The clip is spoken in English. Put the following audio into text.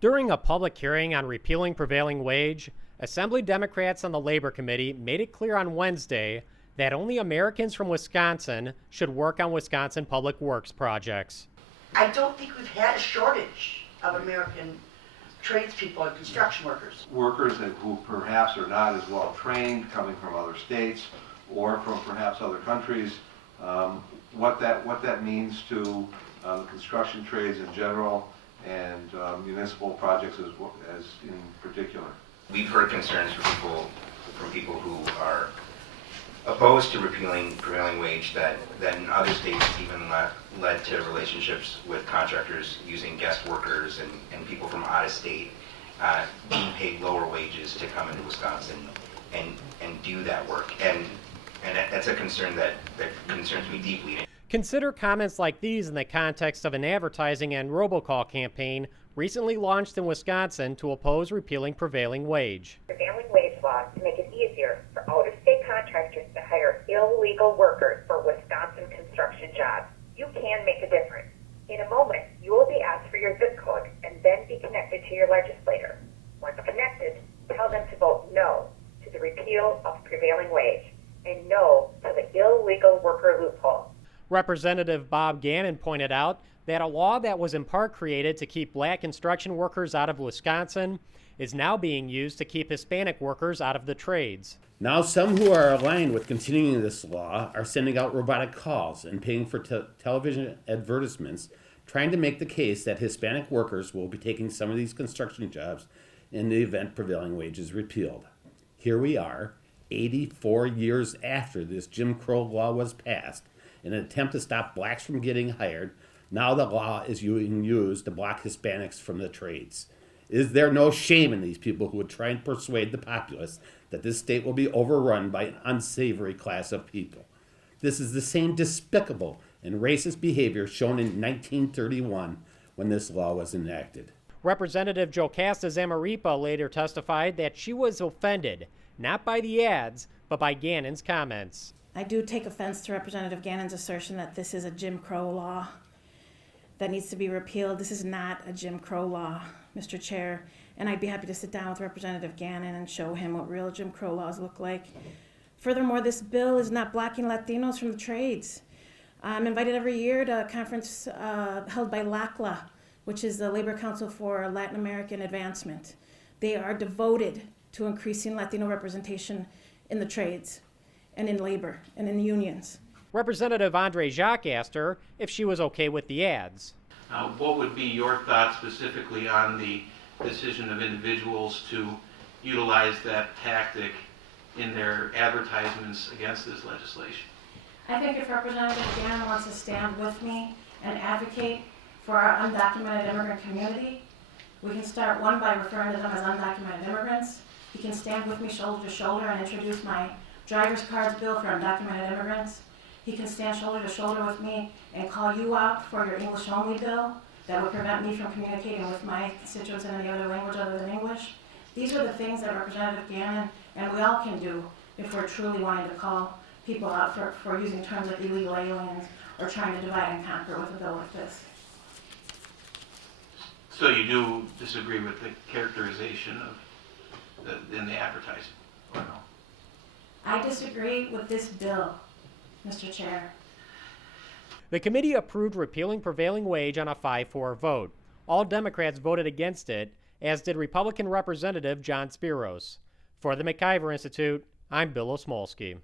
During a public hearing on repealing prevailing wage, Assembly Democrats on the Labor Committee made it clear on Wednesday that only Americans from Wisconsin should work on Wisconsin public works projects. I don't think we've had a shortage of American tradespeople and construction workers. Workers who perhaps are not as well trained, coming from other states or from perhaps other countries, what that means to the construction trades in general and municipal projects as in particular. We've heard concerns from people who are opposed to repealing prevailing wage that in other states even led to relationships with contractors using guest workers and people from out of state being paid lower wages to come into Wisconsin and do that work. And that's a concern that concerns me deeply. Consider comments like these in the context of an advertising and robocall campaign recently launched in Wisconsin to oppose repealing prevailing wage. Prevailing wage law to make it easier for out-of-state contractors to hire illegal workers for Wisconsin construction jobs. You can make a difference. In a moment, you will be asked for your zip code and then be connected to your legislator. Once connected, tell them to vote no to the repeal of prevailing wage and no to the illegal worker loophole. Representative Bob Gannon pointed out that a law that was in part created to keep black construction workers out of Wisconsin is now being used to keep Hispanic workers out of the trades. Now some who are aligned with continuing this law are sending out robotic calls and paying for television advertisements, trying to make the case that Hispanic workers will be taking some of these construction jobs in the event prevailing wage is repealed. Here we are, 84 years after this Jim Crow law was passed, in an attempt to stop blacks from getting hired. Now the law is being used to block Hispanics from the trades. Is there no shame in these people who would try and persuade the populace that this state will be overrun by an unsavory class of people? This is the same despicable and racist behavior shown in 1931 when this law was enacted. Representative Jocasta Zamaripa later testified that she was offended, not by the ads, but by Gannon's comments. I do take offense to Representative Gannon's assertion that this is a Jim Crow law that needs to be repealed. This is not a Jim Crow law, Mr. Chair, and I'd be happy to sit down with Representative Gannon and show him what real Jim Crow laws look like. Furthermore, this bill is not blocking Latinos from the trades. I'm invited every year to a conference held by LACLA, which is the Labor Council for Latin American Advancement. They are devoted to increasing Latino representation in the trades and in labor and in the unions. Representative Andre Jacques asked her if she was okay with the ads. What would be your thoughts specifically on the decision of individuals to utilize that tactic in their advertisements against this legislation? I think if Representative Gannon wants to stand with me and advocate for our undocumented immigrant community, we can start one by referring to them as undocumented immigrants. He can stand with me shoulder to shoulder and introduce my driver's cards bill for undocumented immigrants. He can stand shoulder to shoulder with me and call you out for your English only bill that would prevent me from communicating with my constituents in any other language other than English. These are the things that Representative Gannon and we all can do if we're truly wanting to call people out for using terms like illegal aliens or trying to divide and conquer with a bill like this. So you do disagree with the characterization of in the advertising, or no? I disagree with this bill, Mr. Chair. The committee approved repealing prevailing wage on a 5-4 vote. All Democrats voted against it, as did Republican Representative John Spiros. For the McIver Institute, I'm Bill Osmolsky.